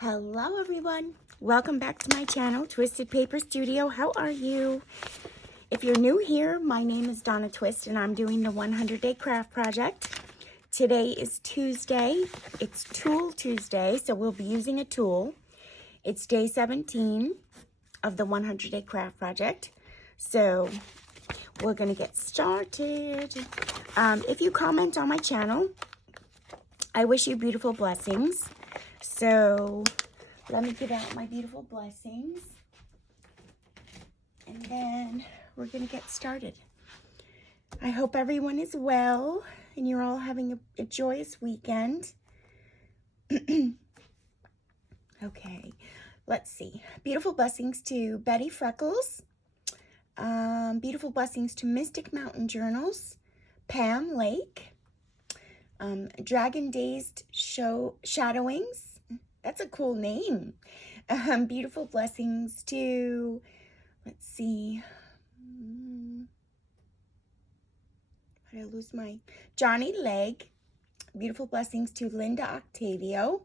Hello everyone, welcome back to my channel, Twisted Paper Studio. How are you? If you're new here, my name is Donna Twist and I'm doing the 100-day craft project. Today is Tuesday. It's Tool Tuesday, so we'll be using a tool. It's day 17 of the 100-day craft project. So we're gonna get started. If you comment on my channel, I wish you beautiful blessings. So let me get out my beautiful blessings and then we're going to get started. I hope everyone is well and you're all having a joyous weekend. Okay, let's see. Beautiful blessings to Betty Freckles. Beautiful blessings to Mystic Mountain Journals. Pam Lake. Dragon Dazed Shadowings. That's a cool name. Beautiful blessings to, let's see. How did I lose my? Johnny Legg. Beautiful blessings to Linda Octavio.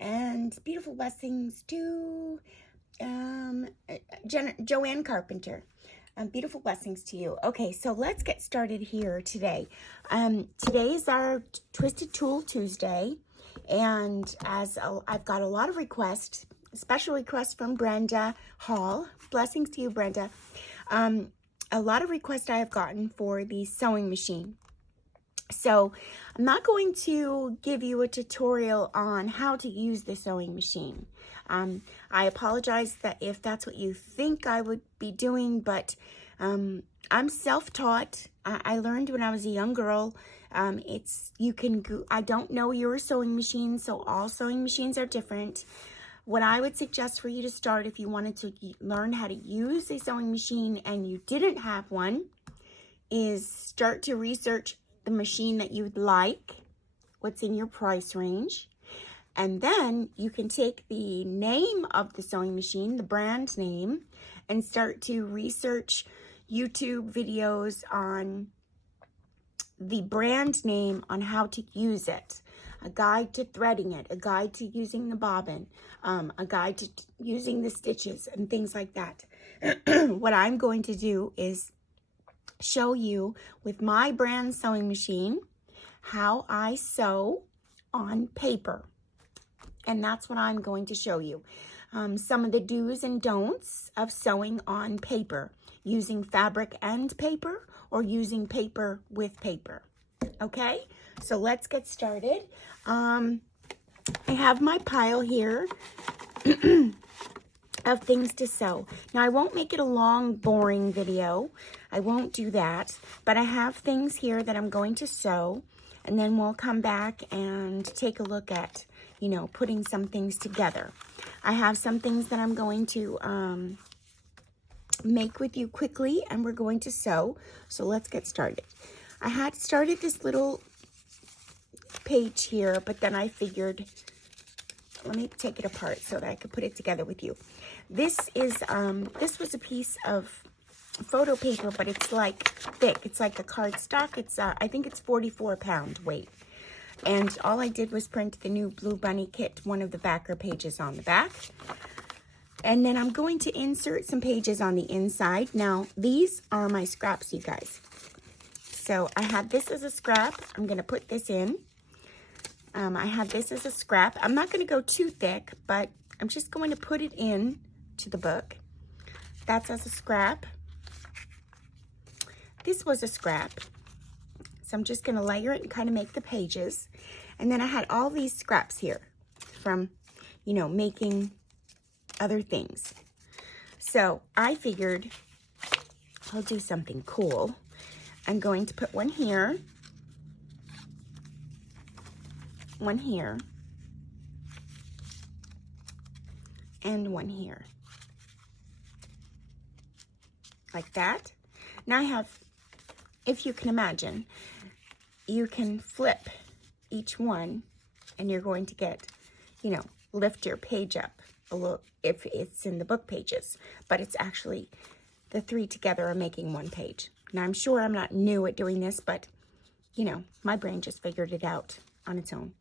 And beautiful blessings to Joanne Carpenter. Beautiful blessings to you. Okay, so let's get started here today. Today is our Twisted Tool Tuesday, and I've got a lot of requests, special requests from Brenda Hall. Blessings to you, Brenda. A lot of requests I have gotten for the sewing machine. So I'm not going to give you a tutorial on how to use the sewing machine. I apologize that if that's what you think I would be doing, but I'm self-taught. I learned when I was a young girl. I don't know your sewing machine, so all sewing machines are different. What I would suggest for you to start, if you wanted to learn how to use a sewing machine and you didn't have one, is start to research the machine that you'd like, what's in your price range, and then you can take the name of the sewing machine, the brand name, and start to research YouTube videos on the brand name on how to use it. A guide to threading it, a guide to using the bobbin, a guide to using the stitches and things like that. What I'm going to do is show you with my brand sewing machine how I sew on paper. And that's what I'm going to show you. Some of the do's and don'ts of sewing on paper, using fabric and paper or using paper with paper. Okay, so let's get started. I have my pile here of things to sew. Now, I won't make it a long, boring video. I won't do that, but I have things here that I'm going to sew, and then we'll come back and take a look at, putting some things together. I have some things that I'm going to make with you quickly, and we're going to sew. So let's get started. I had started this little page here, but then I figured, let me take it apart so that I could put it together with you. This was a piece of photo paper, but it's like thick. It's like a cardstock. I think it's 44-pound weight. And all I did was print the new Blue Bunny kit, one of the backer pages on the back. And then I'm going to insert some pages on the inside. Now, these are my scraps, you guys. So I have this as a scrap. I'm going to put this in. I have this as a scrap. I'm not going to go too thick, but I'm just going to put it in to the book. That's as a scrap. This was a scrap. So I'm just going to layer it and kind of make the pages. And then I had all these scraps here from, making other things. So I figured I'll do something cool. I'm going to put one here, one here, and one here. Like that. Now I have, if you can imagine, you can flip each one and you're going to get, lift your page up a little if it's in the book pages, but it's actually the three together are making one page. Now I'm sure I'm not new at doing this, but my brain just figured it out on its own.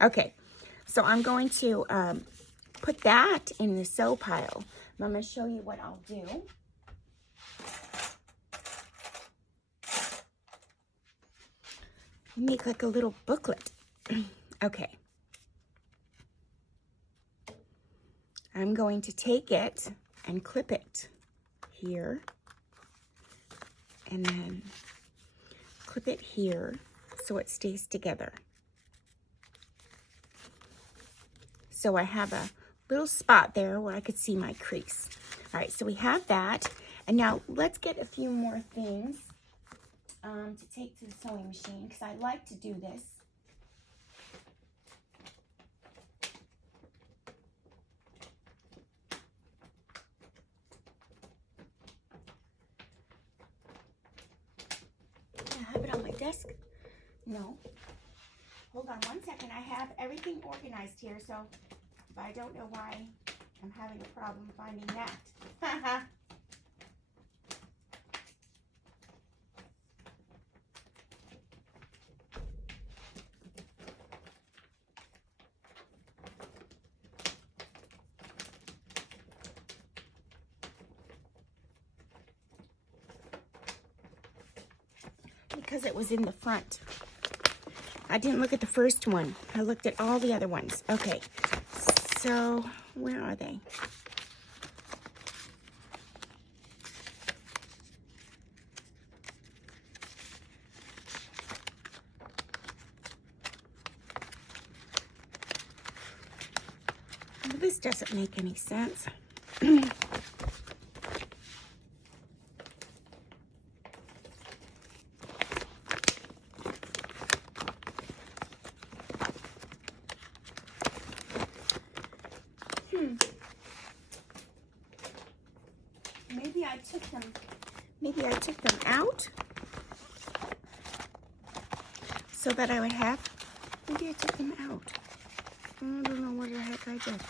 Okay, So I'm going to put that in the sew pile. I'm going to show you what I'll do. Make like a little booklet. Okay. I'm going to take it and clip it here. And then clip it here so it stays together. So I have a little spot there where I could see my crease. All right, so we have that. And now let's get a few more things to take to the sewing machine, because I like to do this. I have it on my desk. No. Hold on one second. I have everything organized here, so but I don't know why I'm having a problem finding that. Because it was in the front. I didn't look at the first one. I looked at all the other ones. Okay, so where are they? Well, this doesn't make any sense. Maybe I took them out so that I would have, maybe I took them out. I don't know what the heck I did.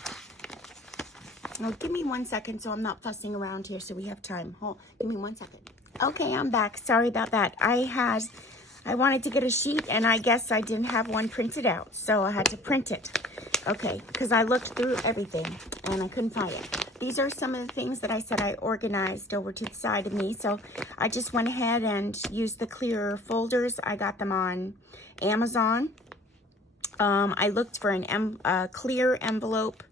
Oh, give me 1 second so I'm not fussing around here so we have time. Hold, give me 1 second. Okay, I'm back. Sorry about that. I wanted to get a sheet and I guess I didn't have one printed out, so I had to print it. Okay, because I looked through everything and I couldn't find it. These are some of the things that I said I organized over to the side of me. So I just went ahead and used the clear folders. I got them on Amazon. I looked for a clear envelope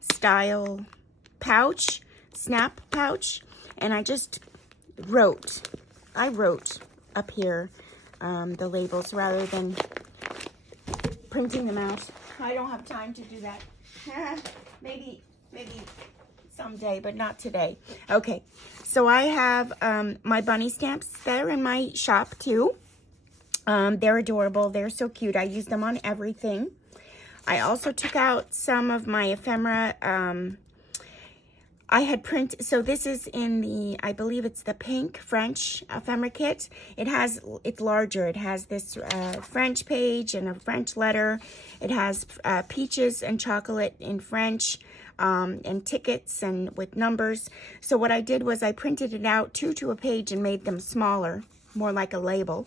style pouch, snap pouch. And I just wrote up here the labels rather than printing them out. I don't have time to do that. Maybe someday, but not today. Okay, so I have my bunny stamps that are in my shop too. They're adorable. They're so cute. I use them on everything. I also took out some of my ephemera. I had printed, so this is in the, I believe it's the pink French ephemera kit. It's larger. It has this French page and a French letter. It has peaches and chocolate in French. And tickets and with numbers. So what I did was I printed it out 2 to a page and made them smaller, more like a label.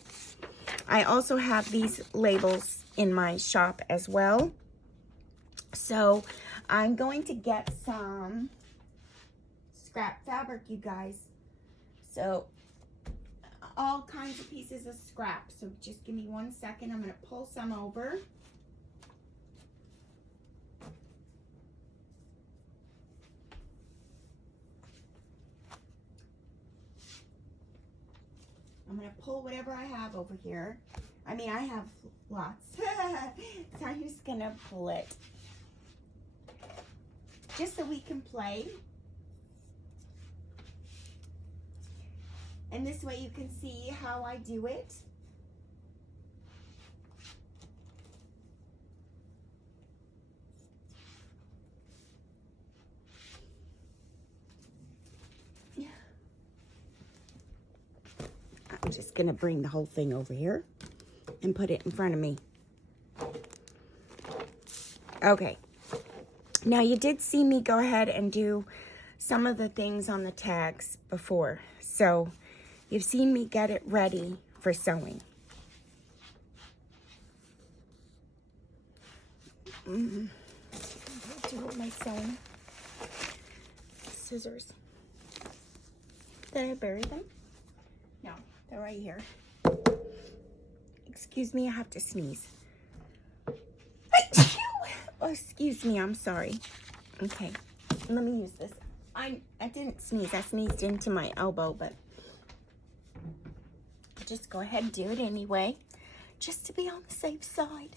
I also have these labels in my shop as well. So I'm going to get some scrap fabric, you guys. So all kinds of pieces of scrap. So just give me 1 second. I'm going to pull some over. I'm going to pull whatever I have over here. I mean, I have lots. So I'm just going to pull it. Just so we can play. And this way you can see how I do it. I'm just going to bring the whole thing over here and put it in front of me. Okay. Now you did see me go ahead and do some of the things on the tags before. So you've seen me get it ready for sewing. Do my sewing scissors. Did I bury them? No, they're right here. Excuse me, I have to sneeze. Oh, excuse me, I'm sorry. Okay, let me use this. I didn't sneeze. I sneezed into my elbow, but I'll just go ahead and do it anyway, just to be on the safe side.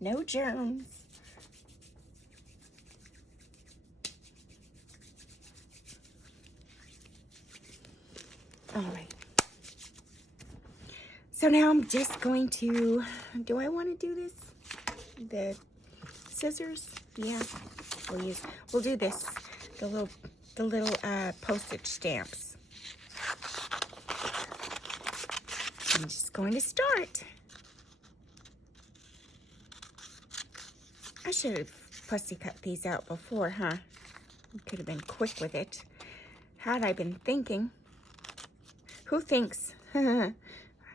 No germs. All right. So now I'm just going to, do I want to do this? The scissors? Yeah, we'll do this. The little postage stamps. I'm just going to start. I should have fussy cut these out before, huh? Could have been quick with it. Had I been thinking. Who thinks? I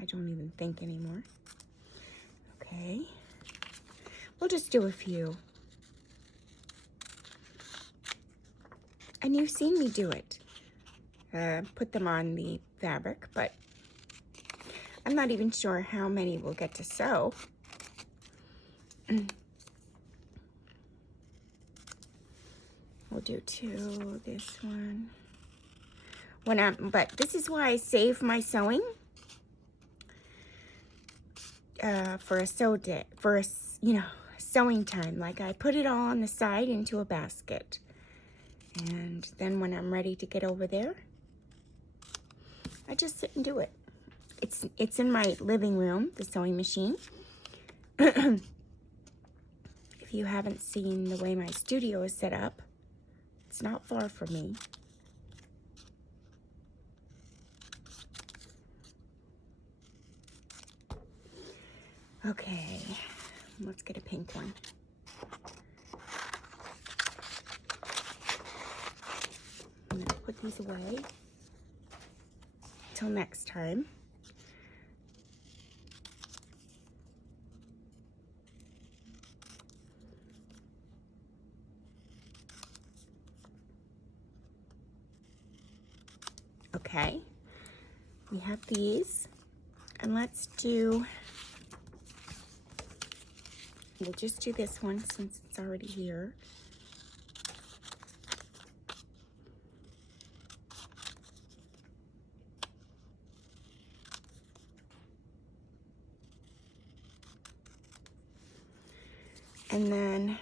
don't even think anymore. Okay. We'll just do a few. And you've seen me do it. Put them on the fabric, but I'm not even sure how many we'll get to sew. We'll do two, this one. But this is why I save my sewing for a sew day, for sewing time. Like I put it all on the side into a basket, and then when I'm ready to get over there, I just sit and do it. It's in my living room, the sewing machine. If you haven't seen the way my studio is set up, it's not far from me. Okay, let's get a pink one. I'm gonna put these away till next time. Okay, we have these, and we'll just do this one since it's already here. And then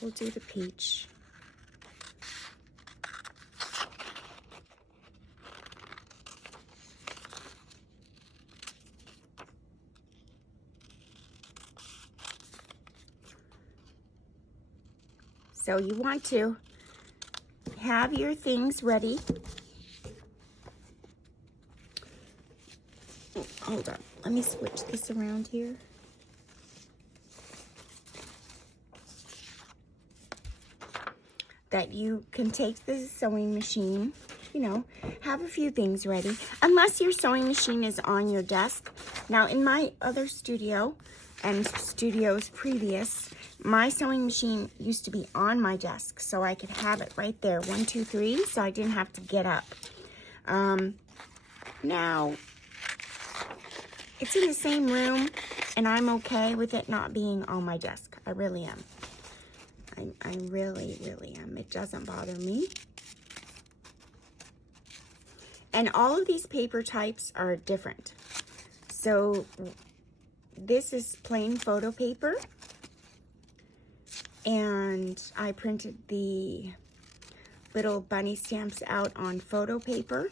we'll do the peach. So you want to have your things ready. Hold on, let me switch this around here. That you can take the sewing machine, have a few things ready. Unless your sewing machine is on your desk. Now in my other studio and studios previous, my sewing machine used to be on my desk, so I could have it right there, 1, 2, 3, so I didn't have to get up. Now, it's in the same room, and I'm okay with it not being on my desk. I really am. I really, really am. It doesn't bother me. And all of these paper types are different. So, this is plain photo paper. And I printed the little bunny stamps out on photo paper.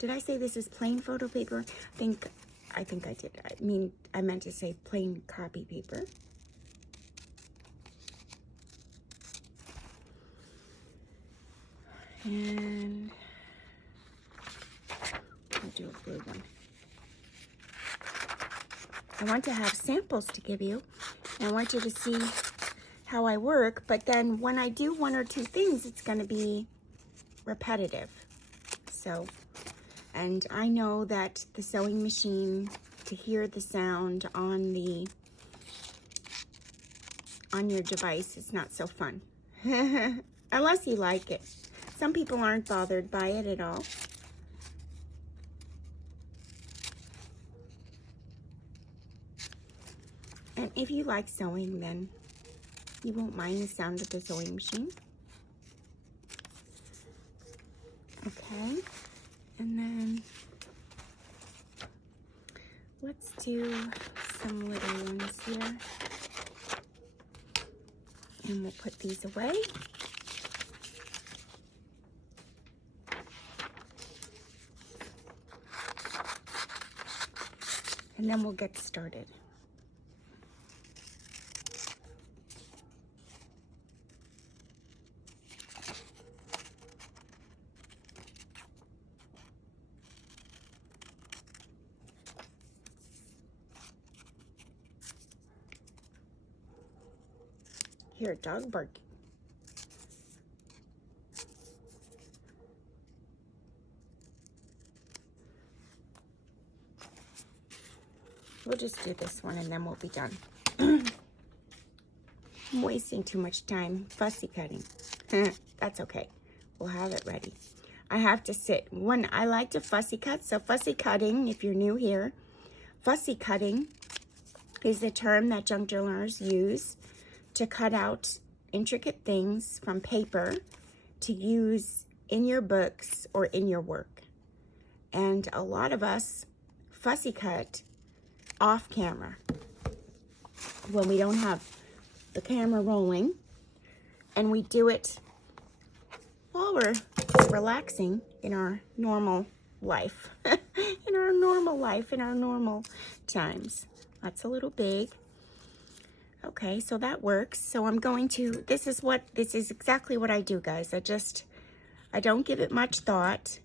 Did I say this is plain photo paper? I think I did. I meant to say plain copy paper. And I'll do a blue one. I want to have samples to give you. I want you to see how I work, but then when I do 1 or 2 things, it's going to be repetitive. So, and I know that the sewing machine, to hear the sound on the on your device is not so fun. Unless you like it. Some people aren't bothered by it at all. And if you like sewing, then you won't mind the sound of the sewing machine. Okay, and then let's do some little ones here. And we'll put these away. And then we'll get started. Here, dog barking. We'll just do this one and then we'll be done. I'm wasting too much time fussy cutting. That's okay. We'll have it ready. I have to sit. When I like to fussy cut, so fussy cutting, if you're new here, fussy cutting is the term that junk journalers use to cut out intricate things from paper to use in your books or in your work. And a lot of us fussy cut off camera when we don't have the camera rolling, and we do it while we're relaxing in our normal life. in our normal times. That's a little big. Okay, so that works. So I'm going to, this is exactly what I do, guys. I don't give it much thought,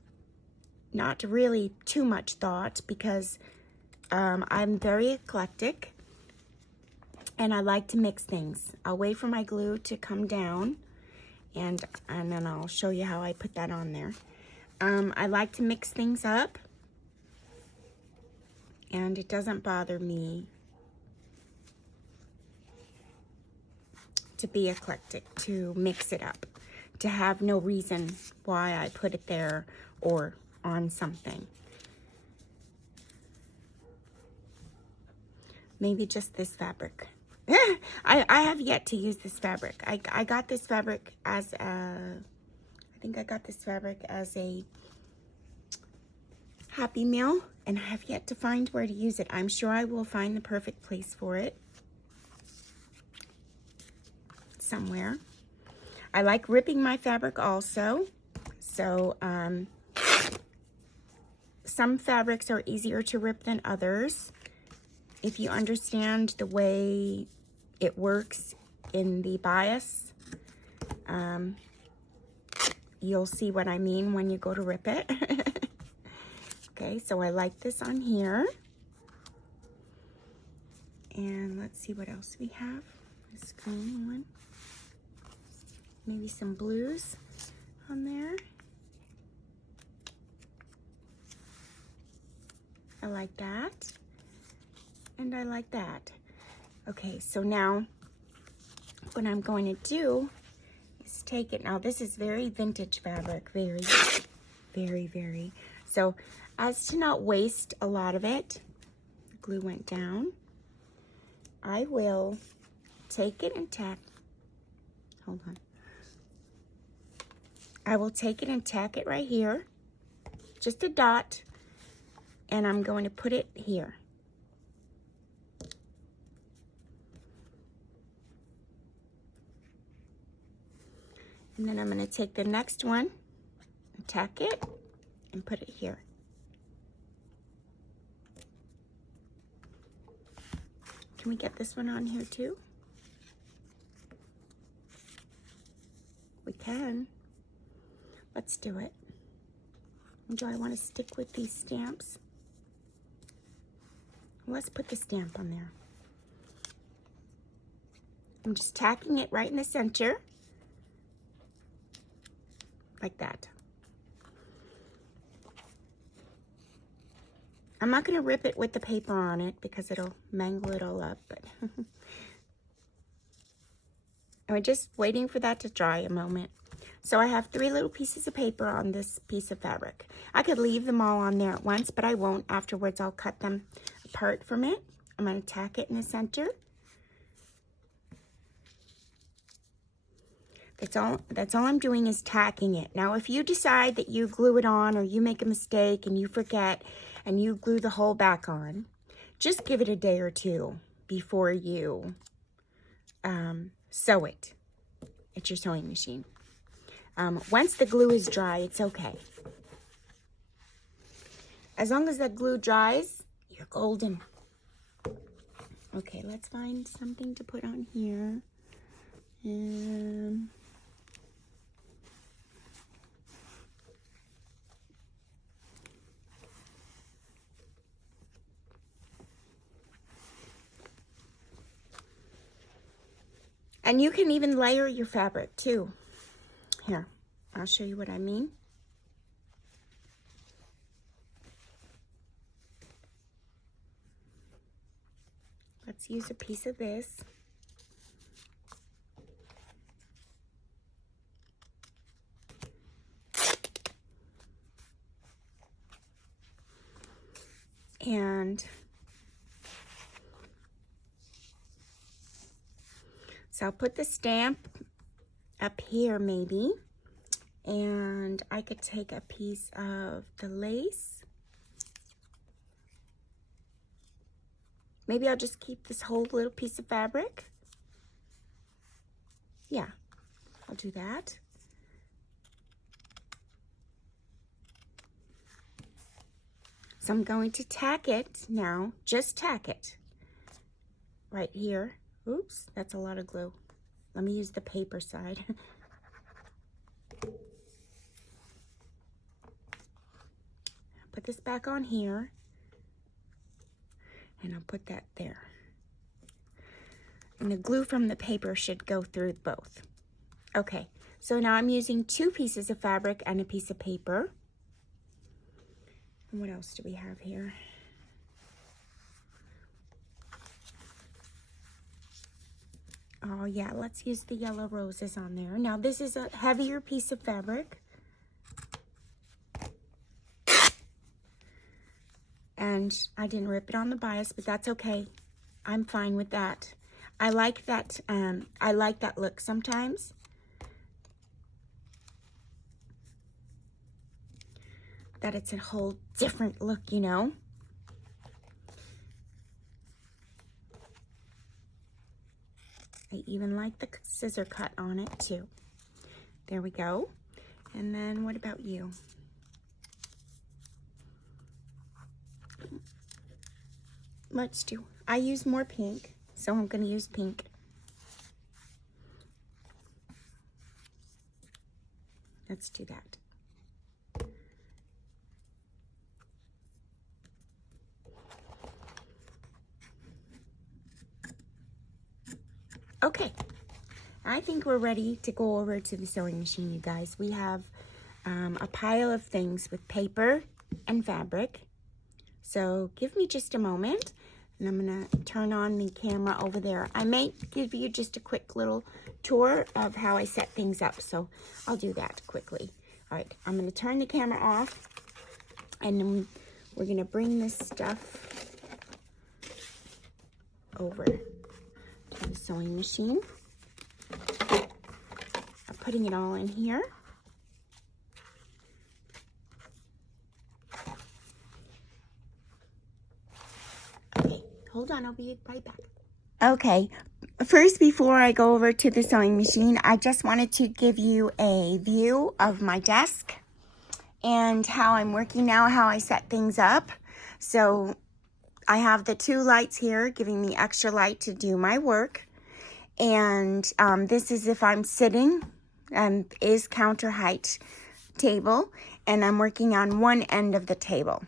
not really too much thought, because I'm very eclectic and I like to mix things. I'll wait for my glue to come down and then I'll show you how I put that on there. I like to mix things up, and it doesn't bother me to be eclectic, to mix it up, to have no reason why I put it there or on something. Maybe just this fabric. I have yet to use this fabric. I got this fabric as a, I think I got this fabric as a Happy Meal, and I have yet to find where to use it. I'm sure I will find the perfect place for it somewhere. I like ripping my fabric also. So some fabrics are easier to rip than others. If you understand the way it works in the bias, you'll see what I mean when you go to rip it. Okay, so I like this on here. And let's see what else we have. This green one. Maybe some blues on there. I like that. And I like that. Okay, so now what I'm going to do is take it. Now this is very vintage fabric, very. So as to not waste a lot of it, the glue went down, I will take it and tack, hold on. I will take it and tack it right here, just a dot, and I'm going to put it here. And then I'm going to take the next one, and tack it, and put it here. Can we get this one on here too? We can. Let's do it. Do I want to stick with these stamps? Let's put the stamp on there. I'm just tacking it right in the center. Like that. I'm not going to rip it with the paper on it because it'll mangle it all up, but And we're just waiting for that to dry a moment. So I have 3 little pieces of paper on this piece of fabric. I could leave them all on there at once, but I won't. Afterwards, I'll cut them apart from it. I'm going to tack it in the center. That's all I'm doing is tacking it. Now, if you decide that you glue it on or you make a mistake and you forget and you glue the whole back on, just give it a day or 2 before you sew it at your sewing machine. Once the glue is dry, it's okay. As long as that glue dries, you're golden. Okay, let's find something to put on here. And you can even layer your fabric too. Here, I'll show you what I mean. Let's use a piece of this. And so I'll put the stamp up here maybe, and I could take a piece of the lace. Maybe I'll just keep this whole little piece of fabric. Yeah, I'll do that. So I'm going to tack it now, just tack it right here. Oops, that's a lot of glue. Let me use the paper side. Put this back on here, and I'll put that there. And the glue from the paper should go through both. Okay, so now I'm using 2 pieces of fabric and a piece of paper. And what else do we have here? Oh yeah, let's use the yellow roses on there. Now this is a heavier piece of fabric. And I didn't rip it on the bias, but that's okay. I'm fine with that. I like that look sometimes. That it's a whole different look, you know. I even like the scissor cut on it too. There we go. And then what about you? Let's do, I use more pink, so I'm going to use pink. Let's do that. Okay, I think we're ready to go over to the sewing machine, you guys. We have a pile of things with paper and fabric. So give me just a moment, and I'm gonna turn on the camera over there. I may give you just a quick little tour of how I set things up, so I'll do that quickly. All right, I'm gonna turn the camera off, and then we're gonna bring this stuff over to the sewing machine. I'm putting it all in here. Okay, hold on, I'll be right back. Okay, first before I go over to the sewing machine, I just wanted to give you a view of my desk and how I'm working now, how I set things up. So I have the 2 lights here giving me extra light to do my work. And this is if I'm sitting, and is counter height table, and I'm working on one end of the table.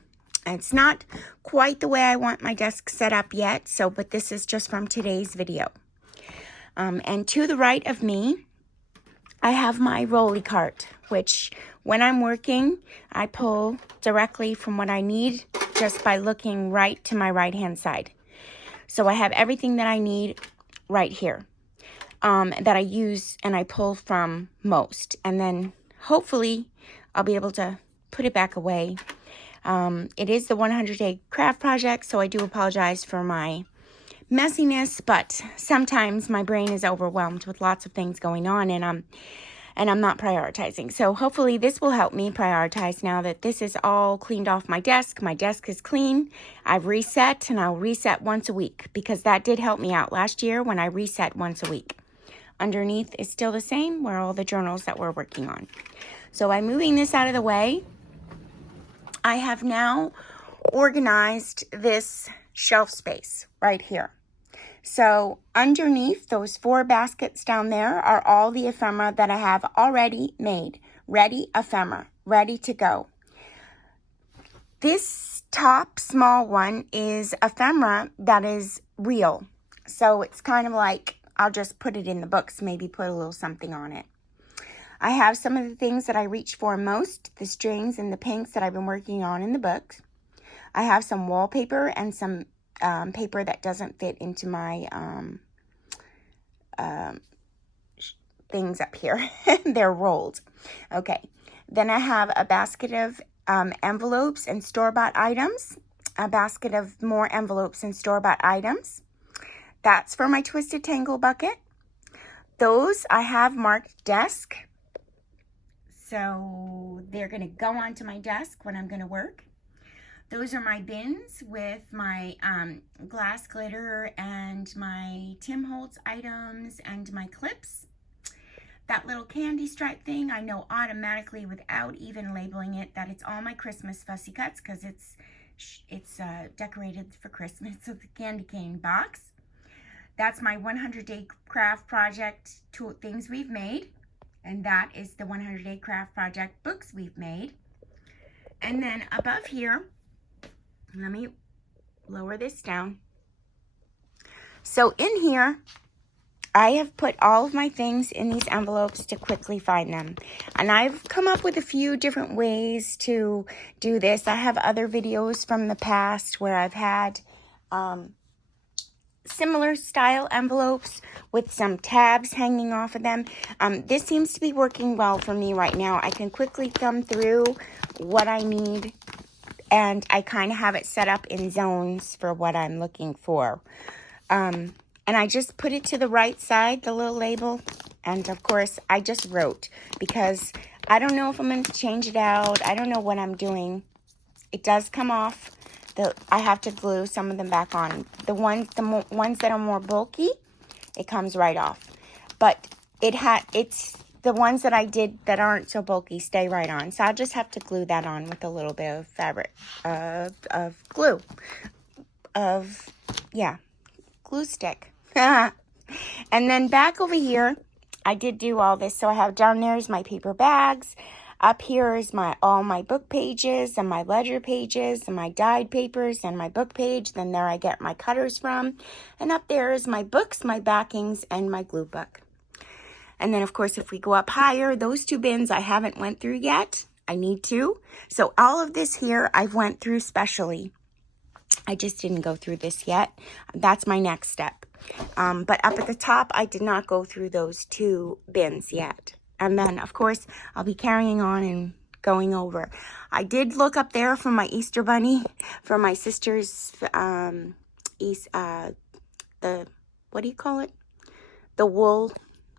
It's not quite the way I want my desk set up yet, so but this is just from today's video. And to the right of me, I have my rolly cart, which when I'm working, I pull directly from what I need just by looking right to my right-hand side. So I have everything that I need right here. that I use and I pull from most. And then hopefully I'll be able to put it back away. It is the 100-day craft project, so I do apologize for my messiness, but sometimes my brain is overwhelmed with lots of things going on, and I'm not prioritizing. So hopefully this will help me prioritize now that this is all cleaned off my desk. My desk is clean. I've reset, and I'll reset once a week because that did help me out last year when I reset once a week. Underneath is still the same, where all the journals that we're working on. So by moving this out of the way, I have now organized this shelf space right here. So underneath those 4 baskets down there are all the ephemera that I have already made. Ready ephemera, ready to go. This top small one is ephemera that is real. So it's kind of like, I'll just put it in the books, maybe put a little something on it. I have some of the things that I reach for most, the strings and the pinks that I've been working on in the books. I have some wallpaper and some paper that doesn't fit into my things up here. They're rolled. Okay. Then I have a basket of envelopes and store-bought items. A basket of more envelopes and store-bought items. That's for my Twisted Tangle bucket. Those I have marked desk. So they're going to go onto my desk when I'm going to work. Those are my bins with my glass glitter and my Tim Holtz items and my clips. That little candy stripe thing, I know automatically without even labeling it that it's all my Christmas fussy cuts because it's decorated for Christmas with the candy cane box. That's my 100-day craft project things we've made. And that is the 100-day craft project books we've made. And then above here, let me lower this down. So in here, I have put all of my things in these envelopes to quickly find them. And I've come up with a few different ways to do this. I have other videos from the past where I've had similar style envelopes with some tabs hanging off of them. This seems to be working well for me right now. I can quickly thumb through what I need, and I kind of have it set up in zones for what I'm looking for. And I just put it to the right side, the little label, and of course I just wrote because I don't know if I'm going to change it out. I don't know what I'm doing. It does come off. I have to glue some of them back on. The ones that are more bulky, it comes right off. But it's the ones that I did that aren't so bulky stay right on. So I'll just have to glue that on with a little bit of fabric, of glue, glue stick. And then back over here, I did do all this. So I have down there is my paper bags. Up here is all my book pages and my ledger pages and my dyed papers and my book page. Then there I get my cutters from. And up there is my books, my backings, and my glue book. And then, of course, if we go up higher, those 2 bins I haven't went through yet. I need to. So all of this here I've went through specially. I just didn't go through this yet. That's my next step. But up at the top, I did not go through those 2 bins yet. And then, of course, I'll be carrying on and going over. I did look up there for my Easter bunny, for my sister's, what do you call it? The wool,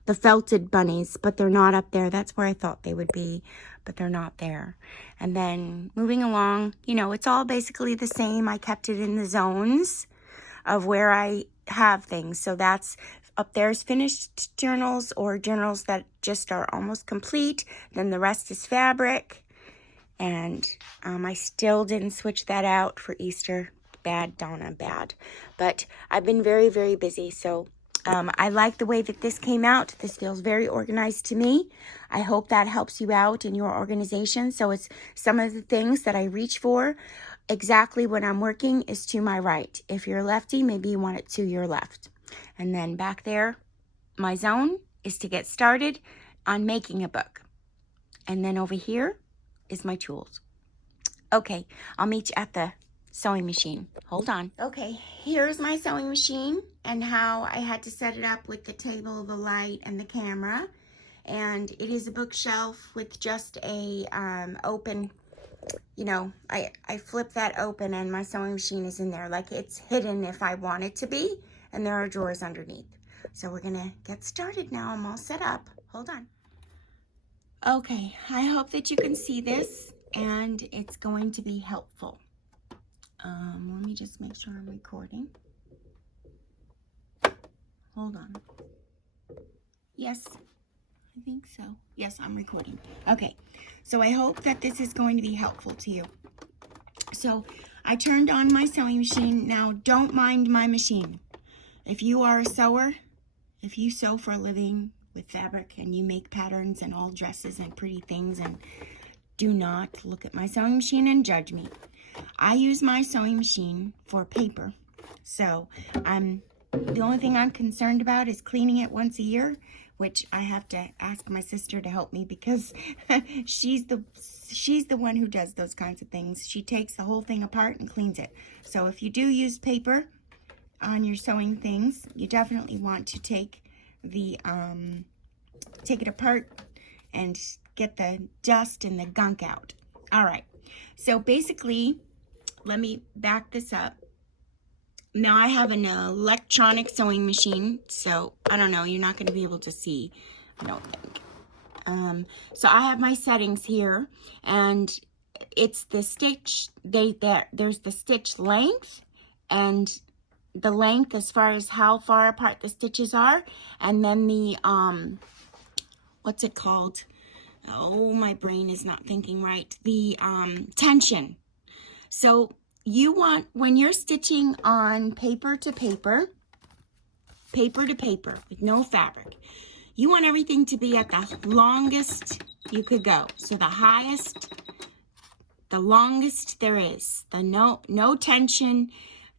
the felted bunnies, but they're not up there. That's where I thought they would be, but they're not there. And then moving along, it's all basically the same. I kept it in the zones of where I have things. So that's up there's finished journals or journals that just are almost complete. Then the rest is fabric. And I still didn't switch that out for Easter. Bad, Donna, bad. But I've been very, very busy. So I like the way that this came out. This feels very organized to me. I hope that helps you out in your organization. So it's some of the things that I reach for exactly when I'm working is to my right. If you're lefty, maybe you want it to your left. And then back there, my zone is to get started on making a book. And then over here is my tools. Okay, I'll meet you at the sewing machine. Hold on. Okay, here's my sewing machine. and how I had to set it up with the table, the light, and the camera. And it is a bookshelf with just a open, you know, I flip that open and my sewing machine is in there. Like, it's hidden if I want it to be, and there are drawers underneath. So we're gonna get started now. I'm all set up. Hold on. Okay, I hope that you can see this and it's going to be helpful. Let me just make sure I'm recording. Hold on. Yes, I think so. Yes, I'm recording. Okay, so I hope that this is going to be helpful to you. So I turned on my sewing machine. Now, don't mind my machine. If you are a sewer, if you sew for a living with fabric and you make patterns and all dresses and pretty things, and do not look at my sewing machine and judge me. I use my sewing machine for paper. So the only thing I'm concerned about is cleaning it once a year, which I have to ask my sister to help me because she's the one who does those kinds of things. She takes the whole thing apart and cleans it. So if you do use paper on your sewing things, you definitely want to take it apart and get the dust and the gunk out. All right, so basically, let me back this up. Now I have an electronic sewing machine, so I don't know, you're not going to be able to see, I don't think. So I have my settings here, and it's the stitch, there's the stitch length, and the length as far as how far apart the stitches are, and then the, what's it called? Oh, my brain is not thinking right. The tension. So you want, when you're stitching on paper to paper with no fabric, you want everything to be at the longest you could go. So the highest, the longest there is, the no tension,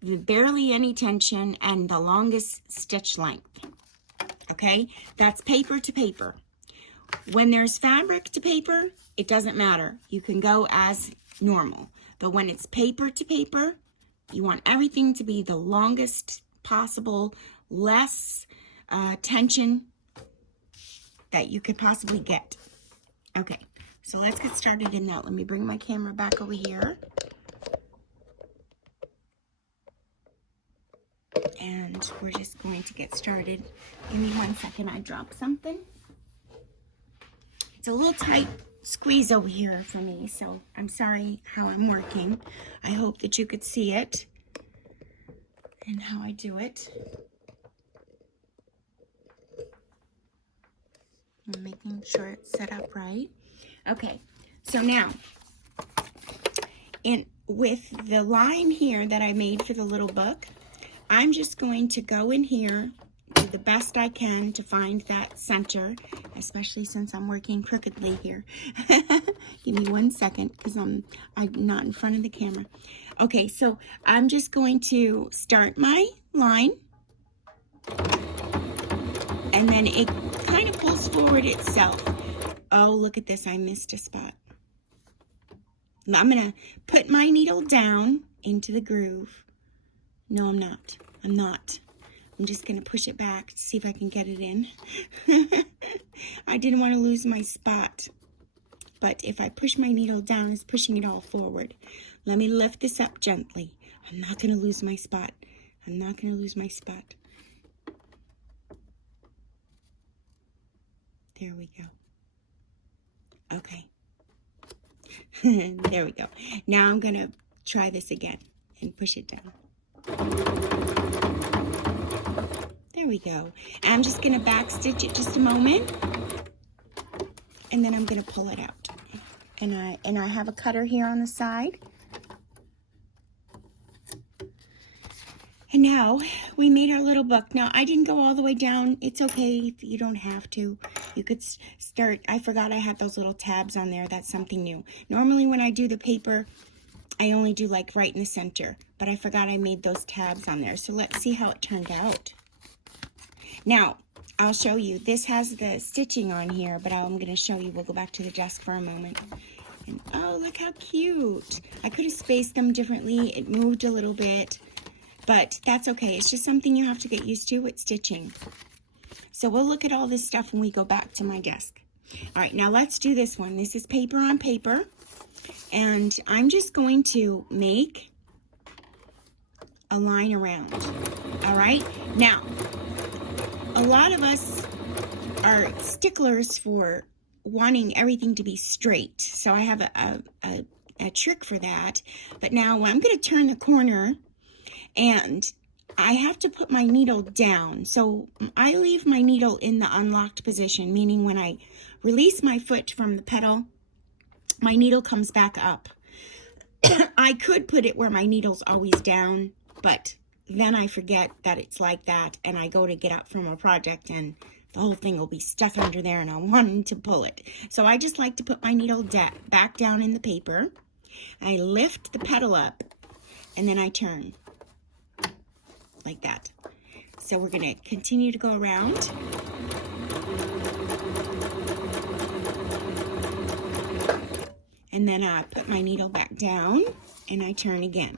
barely any tension, and the longest stitch length. Okay, that's paper to paper. When there's fabric to paper, it doesn't matter. You can go as normal. But when it's paper to paper, you want everything to be the longest possible, less tension that you could possibly get. Okay, so let's get started in that. Let me bring my camera back over here. And we're just going to get started. Give me 1 second, I dropped something. It's a little tight squeeze over here for me, so I'm sorry how I'm working. I hope that you could see it and how I do it. I'm making sure it's set up right. Okay, so now, with the line here that I made for the little book, I'm just going to go in here, do the best I can to find that center, especially since I'm working crookedly here. Give me 1 second because I'm not in front of the camera. Okay, so I'm just going to start my line, and then it kind of pulls forward itself. Oh, look at this, I missed a spot. I'm gonna put my needle down into the groove. No, I'm not. I'm not. I'm just going to push it back to see if I can get it in. I didn't want to lose my spot. But if I push my needle down, it's pushing it all forward. Let me lift this up gently. I'm not going to lose my spot. I'm not going to lose my spot. There we go. Okay. There we go. Now I'm going to try this again and push it down. There we go. And I'm just going to back stitch it just a moment, and then I'm going to pull it out. And I have a cutter here on the side. And now we made our little book. Now I didn't go all the way down. It's okay if you don't have to. You could start. I forgot I had those little tabs on there. That's something new. Normally when I do the paper, I only do like right in the center, but I forgot I made those tabs on there. So let's see how it turned out. Now, I'll show you. This has the stitching on here, but I'm going to show you. We'll go back to the desk for a moment. And oh, look how cute. I could have spaced them differently. It moved a little bit, but that's okay. It's just something you have to get used to with stitching. So we'll look at all this stuff when we go back to my desk. All right, now let's do this one. This is paper on paper, and I'm just going to make a line around. All right, now a lot of us are sticklers for wanting everything to be straight, so I have a trick for that. But now I'm going to turn the corner, and I have to put my needle down. So I leave my needle in the unlocked position, meaning when I release my foot from the pedal, my needle comes back up. I could put it where my needle's always down, but then I forget that it's like that, and I go to get up from a project and the whole thing will be stuck under there and I'm wanting to pull it. So I just like to put my needle back down in the paper. I lift the pedal up and then I turn like that. So we're going to continue to go around. And then I put my needle back down and I turn again.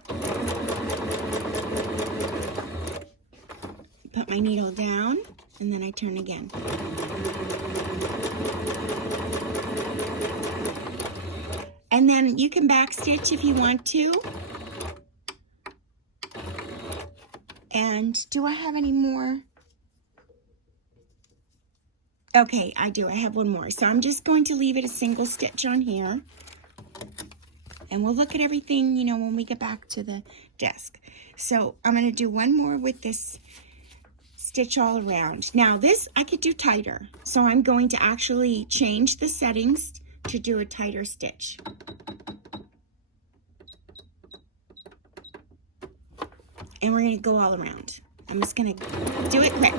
Put my needle down and then I turn again. And then you can back stitch if you want to. And do I have any more? Okay, I do. I have one more. So I'm just going to leave it a single stitch on here. And we'll look at everything, you know, when we get back to the desk. So I'm going to do one more with this stitch all around. Now this I could do tighter. So I'm going to actually change the settings to do a tighter stitch. And we're going to go all around. I'm just going to do it quick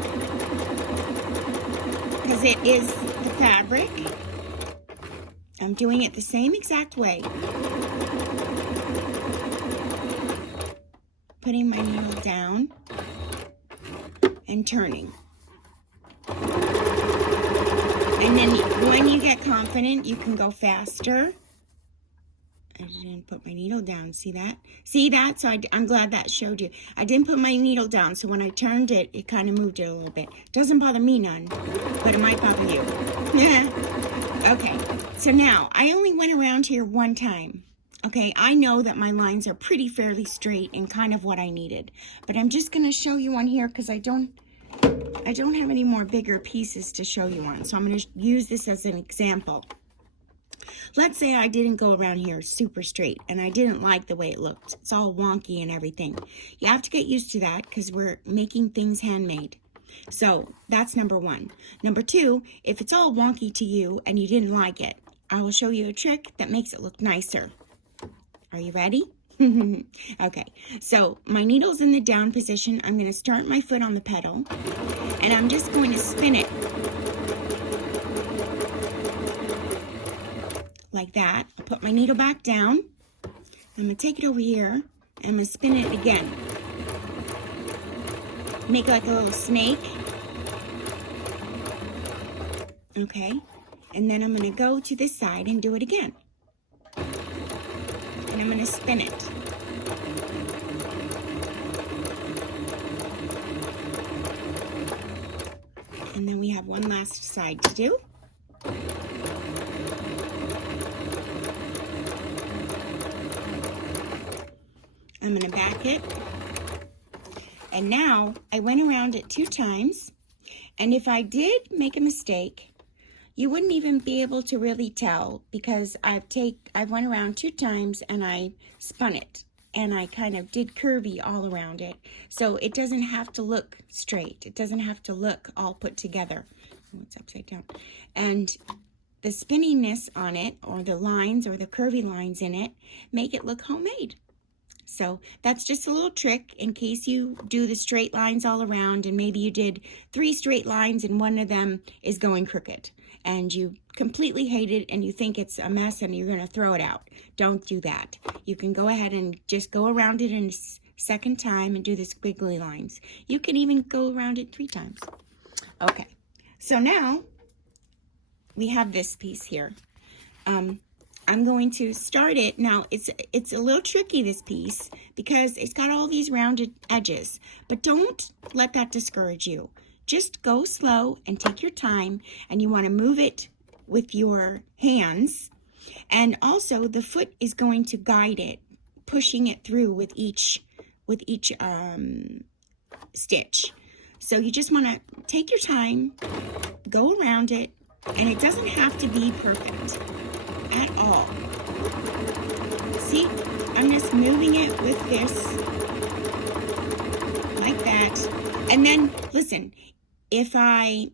because it is the fabric. I'm doing it the same exact way. Putting my needle down and turning. And then when you get confident, you can go faster. I didn't put my needle down. See that? See that? So I'm glad that showed you. I didn't put my needle down, so when I turned it, it kind of moved it a little bit. Doesn't bother me none, but it might bother you. Okay, so now I only went around here one time. Okay, I know that my lines are pretty fairly straight and kind of what I needed, but I'm just going to show you on here because I don't have any more bigger pieces to show you on, so I'm going to use this as an example. Let's say I didn't go around here super straight and I didn't like the way it looked. It's all wonky and everything. You have to get used to that because we're making things handmade. So that's number one. Number two, if it's all wonky to you and you didn't like it, I will show you a trick that makes it look nicer. Are you ready? Okay, so my needle's in the down position. I'm going to start my foot on the pedal and I'm just going to spin it like that. I'll put my needle back down. I'm going to take it over here and I'm going to spin it again. Make like a little snake. Okay, and then I'm going to go to this side and do it again. And I'm going to spin it. And then we have one last side to do. I'm going to back it. And now I went around it 2 times. And if I did make a mistake, you wouldn't even be able to really tell because I went around 2 times and I spun it and I kind of did curvy all around it. So it doesn't have to look straight. It doesn't have to look all put together. Oh, it's upside down. And the spinniness on it, or the lines or the curvy lines in it, make it look homemade. So that's just a little trick in case you do the straight lines all around and maybe you did 3 straight lines and one of them is going crooked and you completely hate it and you think it's a mess and you're going to throw it out. Don't do that. You can go ahead and just go around it in a second time and do the squiggly lines. You can even go around it 3 times. Okay, so now we have this piece here. I'm going to start it. Now, it's a little tricky, this piece, because it's got all these rounded edges. But don't let that discourage you. Just go slow and take your time, and you want to move it with your hands. And also, the foot is going to guide it, pushing it through with each stitch. So you just want to take your time, go around it, and it doesn't have to be perfect at all. See, I'm just moving it with this, like that. And then, listen, if I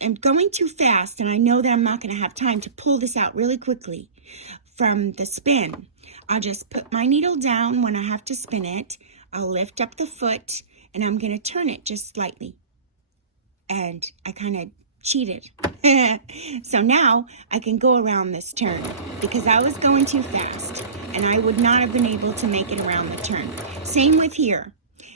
am going too fast and I know that I'm not going to have time to pull this out really quickly from the spin, I'll just put my needle down when I have to spin it. I'll lift up the foot and I'm going to turn it just slightly. And I kind of cheated. So now I can go around this turn because I was going too fast and I would not have been able to make it around the turn. Same with here.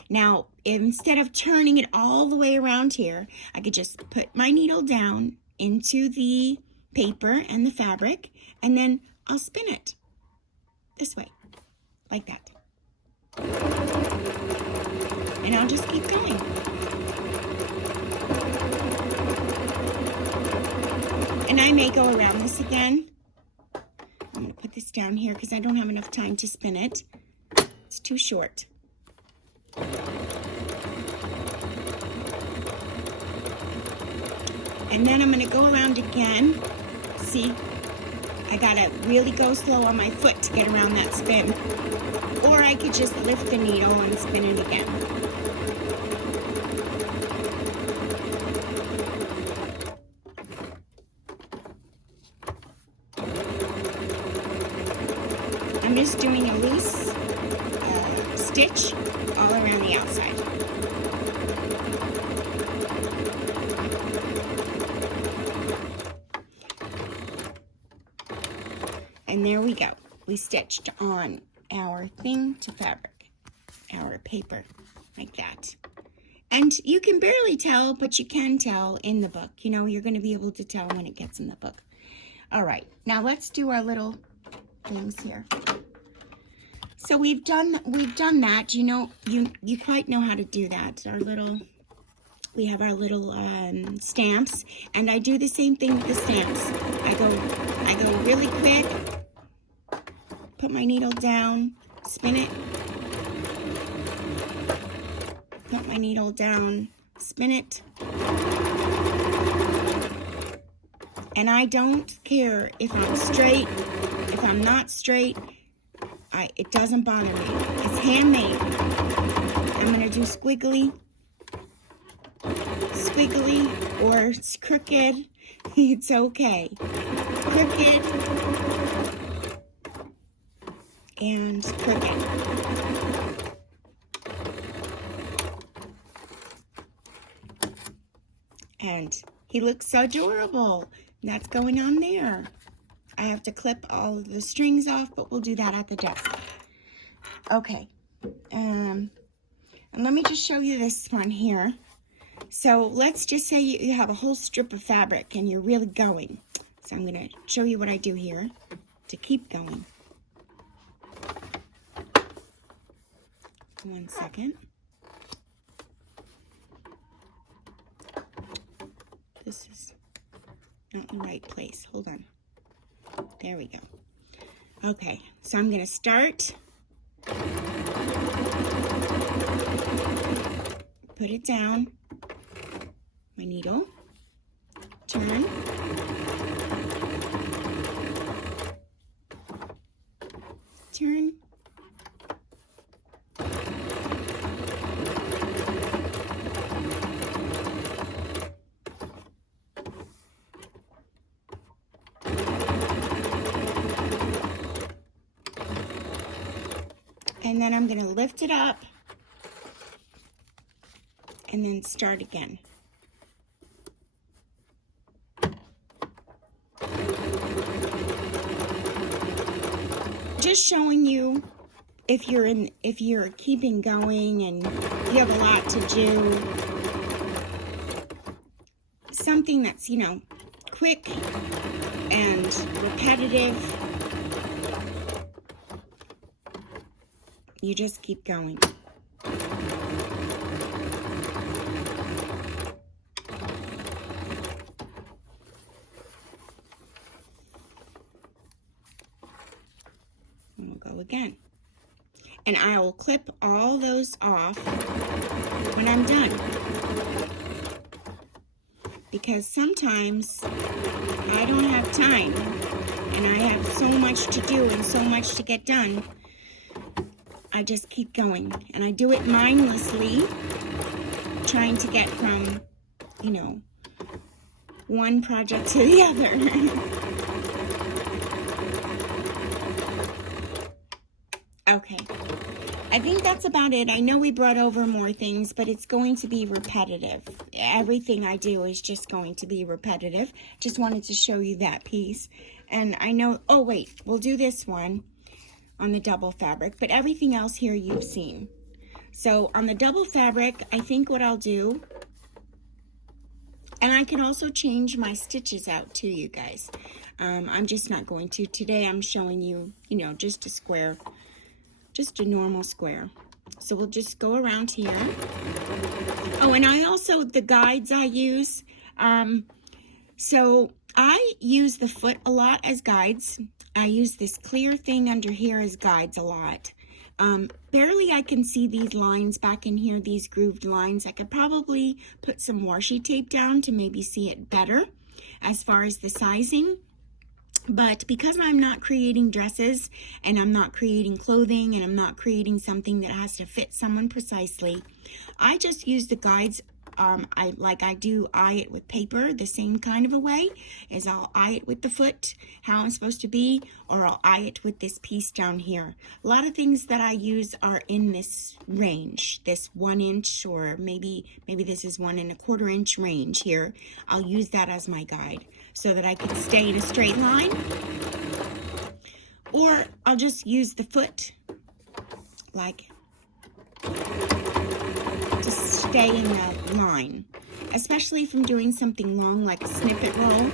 Now, instead of turning it all the way around here, I could just put my needle down into the paper and the fabric, and then I'll spin it this way, like that. And I'll just keep going. And I may go around this again. I'm going to put this down here because I don't have enough time to spin it. It's too short. And then I'm going to go around again. See, I got to really go slow on my foot to get around that spin. Or I could just lift the needle and spin it again. I'm just doing a loose stitch all around the outside. And there we go. We stitched on our thing to fabric, our paper, like that. And you can barely tell, but you can tell in the book. You know, you're going to be able to tell when it gets in the book. All right, now let's do our little things here. So we've done that. You know, you quite know how to do that. We have our little stamps, and I do the same thing with the stamps. I go really quick, put my needle down, spin it, put my needle down, spin it, and I don't care if I'm straight, if I'm not straight. It doesn't bother me. It's handmade. I'm gonna do squiggly, or crooked. It's okay. Crooked and crooked. And he looks so adorable. That's going on there. I have to clip all of the strings off, but we'll do that at the desk. Okay. And let me just show you this one here. So let's just say you have a whole strip of fabric and you're really going. So I'm going to show you what I do here to keep going. 1 second. This is not in the right place. Hold on. There we go. Okay, so I'm going to start. Put it down. My needle. Turn. Turn. And then I'm going to lift it up and then start again. Just showing you if you're keeping going and you have a lot to do, something that's, you know, quick and repetitive. You just keep going. And we'll go again. And I will clip all those off when I'm done. Because sometimes I don't have time and I have so much to do and so much to get done. I just keep going, and I do it mindlessly, trying to get from, you know, one project to the other. Okay, I think that's about it. I know we brought over more things, but it's going to be repetitive. Everything I do is just going to be repetitive. Just wanted to show you that piece. And I know, oh wait, we'll do this one on the double fabric, but everything else here you've seen. So on the double fabric, I think what I'll do, and I can also change my stitches out too, you guys. I'm just not going to. Today I'm showing you, you know, just a square, just a normal square. So we'll just go around here. Oh, and I also, the guides I use, so I use the foot a lot as guides. I use this clear thing under here as guides a lot. Barely I can see these lines back in here, these grooved lines. I could probably put some washi tape down to maybe see it better as far as the sizing. But because I'm not creating dresses and I'm not creating clothing and I'm not creating something that has to fit someone precisely, I just use the guides. I do eye it with paper the same kind of a way as I'll eye it with the foot, how I'm supposed to be, or I'll eye it with this piece down here. A lot of things that I use are in this range, this 1 inch, or maybe this is 1 1/4 inch range here. I'll use that as my guide so that I can stay in a straight line, or I'll just use the foot like to stay in the line, especially if I'm doing something long like a snippet roll.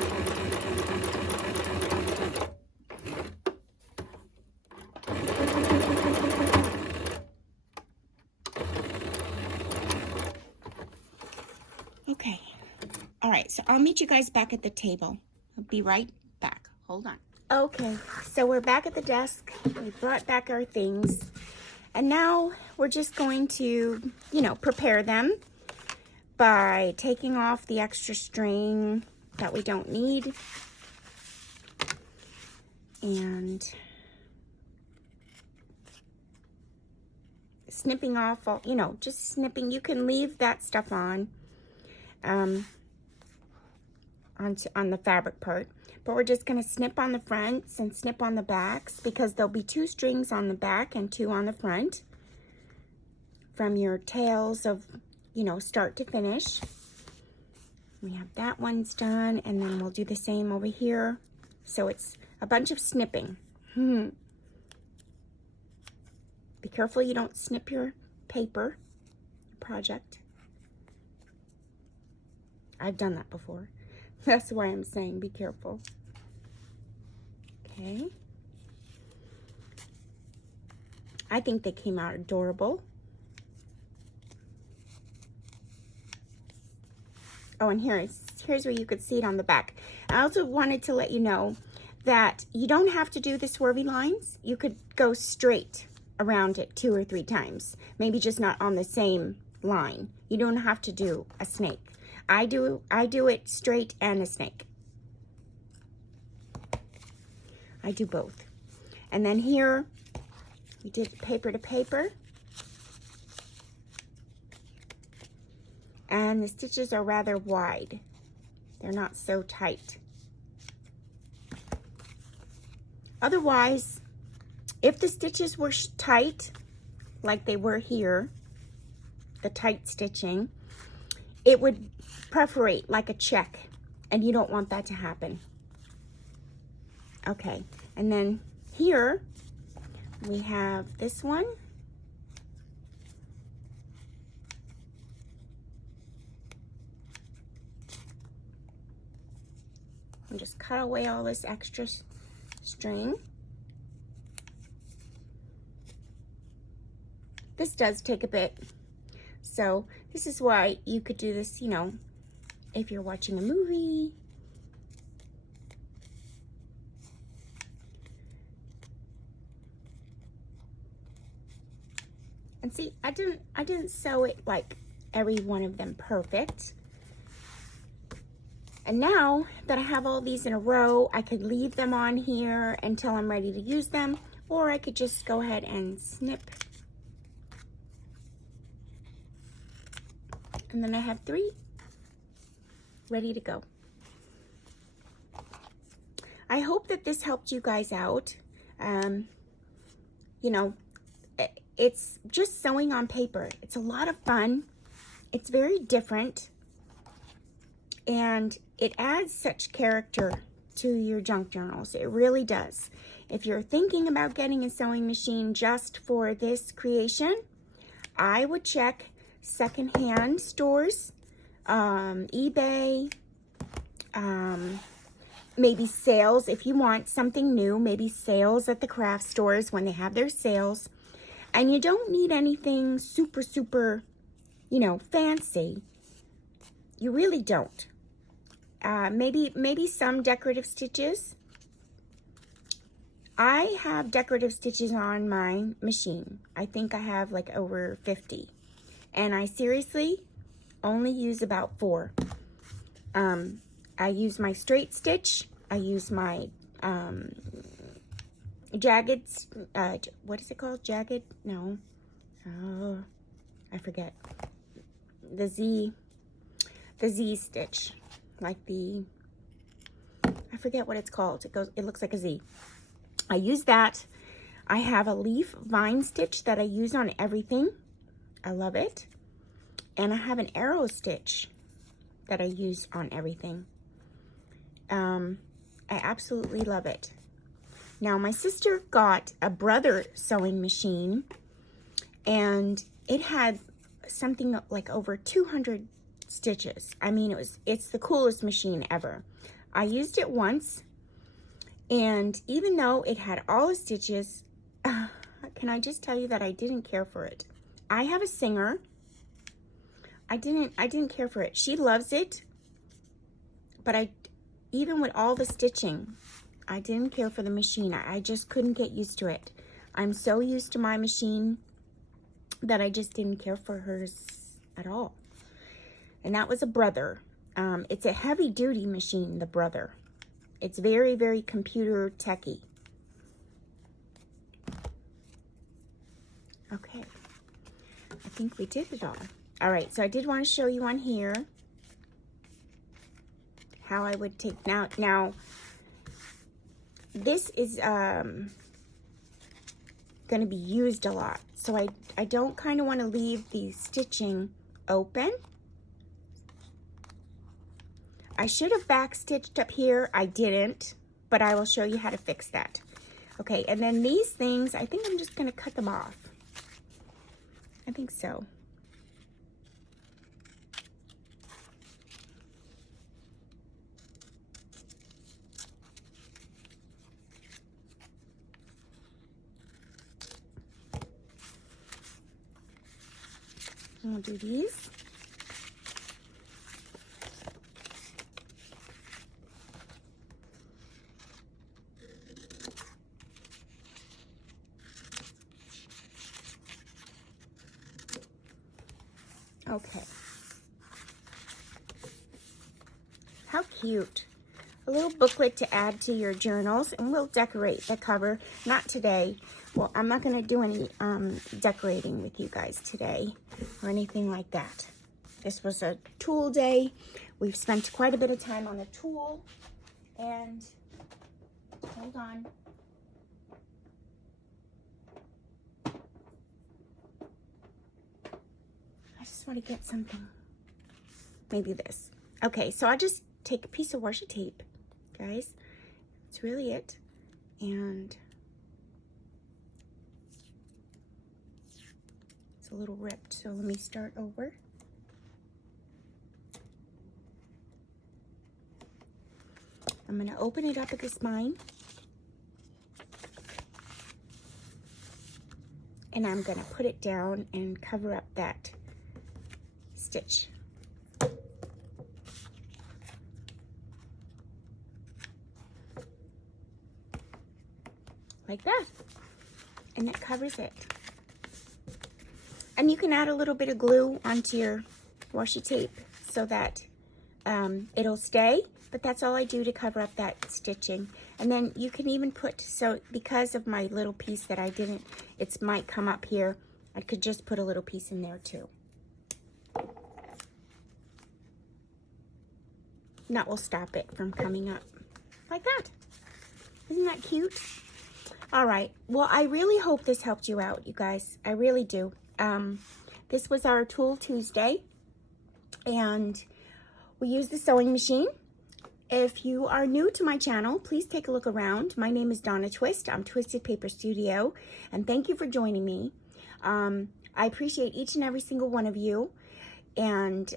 Okay, all right, so I'll meet you guys back at the table. I'll be right back. Hold on. Okay, so we're back at the desk. We brought back our things. And now we're just going to, you know, prepare them by taking off the extra string that we don't need. And snipping off, all, you know, just snipping. You can leave that stuff on the fabric part. But we're just going to snip on the fronts and snip on the backs because there'll be 2 strings on the back and 2 on the front from your tails of, you know, start to finish. We have that one's done, and then we'll do the same over here. So it's a bunch of snipping. Be careful you don't snip your paper project. I've done that before. That's why I'm saying be careful. Okay. I think they came out adorable. Oh, and here's where you could see it on the back. I also wanted to let you know that you don't have to do the swervy lines. You could go straight around it 2 or 3 times. Maybe just not on the same line. You don't have to do a snake. I do it straight and a snake. I do both. And then here, we did paper to paper. And the stitches are rather wide. They're not so tight. Otherwise, if the stitches were tight, like they were here, the tight stitching, it would perforate like a check, and you don't want that to happen. Okay, and then here we have this one. and just cut away all this extra string. This does take a bit, so this is why you could do this, you know, if you're watching a movie. And see, I didn't sew it like every one of them perfect. And now that I have all these in a row, I could leave them on here until I'm ready to use them, or I could just go ahead and snip. And then I have 3 ready to go. I hope that this helped you guys out. You know, it's just sewing on paper. It's a lot of fun. It's very different. And it adds such character to your junk journals. It really does. If you're thinking about getting a sewing machine just for this creation, I would check secondhand stores, eBay, maybe sales if you want something new, maybe sales at the craft stores when they have their sales. And you don't need anything super, super, you know, fancy. You really don't. Maybe some decorative stitches. I have decorative stitches on my machine. I think I have like over 50. And I seriously only use about 4. I use my straight stitch. I use my jagged, what is it called? Jagged? No. Oh, I forget. The Z stitch. Like I forget what it's called. It looks like a Z. I use that. I have a leaf vine stitch that I use on everything. I love it. And I have an arrow stitch that I use on everything. I absolutely love it. Now, my sister got a brother sewing machine, and it had something like over 200 stitches. I mean, it's the coolest machine ever. I used it once, and even though it had all the stitches, can I just tell you that I didn't care for it. I have a singer. I didn't care for it. She loves it, but even with all the stitching, I didn't care for the machine. I just couldn't get used to it. I'm so used to my machine that I just didn't care for hers at all. And that was a brother. It's a heavy duty machine, the brother. It's very, very computer techy. Okay. I think we did it all. All right, so I did want to show you on here how I would take now this is going to be used a lot, so I don't kind of want to leave the stitching open. I should have back stitched up here. I didn't, but I will show you how to fix that. Okay, and then these things, I think I'm just going to cut them off. I think so. We'll do these. Okay. How cute. A little booklet to add to your journals, and we'll decorate the cover. Not today. Well, I'm not going to do any decorating with you guys today or anything like that. This was a tool day. We've spent quite a bit of time on the tool. And hold on. I just want to get something. Maybe this. Okay, so I'll just take a piece of washi tape, guys. That's really it. And it's a little ripped, so let me start over. I'm going to open it up at the spine. And I'm going to put it down and cover up that stitch. Like that. And that covers it. And you can add a little bit of glue onto your washi tape so that it'll stay. But that's all I do to cover up that stitching. And then you can even put, so because of my little piece that I didn't, it might come up here, I could just put a little piece in there too. And that will stop it from coming up like that. Isn't that cute? All right. Well, I really hope this helped you out, you guys. I really do. This was our Tool Tuesday. And we used the sewing machine. If you are new to my channel, please take a look around. My name is Donna Twist. I'm Twisted Paper Studio. And thank you for joining me. I appreciate each and every single one of you. And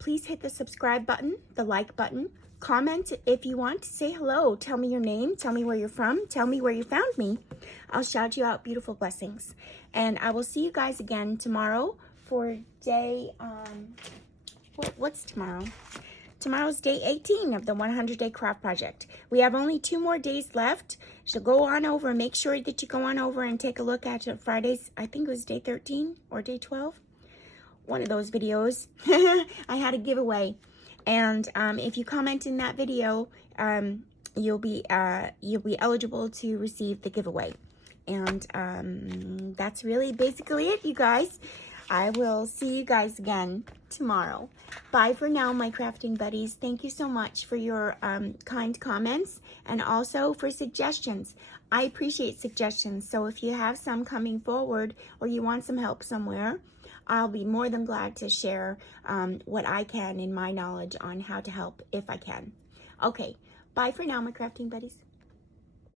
please hit the subscribe button, the like button. Comment if you want. Say hello. Tell me your name. Tell me where you're from. Tell me where you found me. I'll shout you out beautiful blessings. And I will see you guys again tomorrow for day, what's tomorrow? Tomorrow's day 18 of the 100-day craft project. We have only 2 more days left. So go on over. Make sure that you go on over and take a look at Friday's, I think it was day 13 or day 12. One of those videos. I had a giveaway. And if you comment in that video, you'll be eligible to receive the giveaway. And that's really basically it, you guys. I will see you guys again tomorrow. Bye for now, my crafting buddies. Thank you so much for your kind comments and also for suggestions. I appreciate suggestions. So if you have some coming forward or you want some help somewhere, I'll be more than glad to share what I can in my knowledge on how to help if I can. Okay, bye for now, my crafting buddies.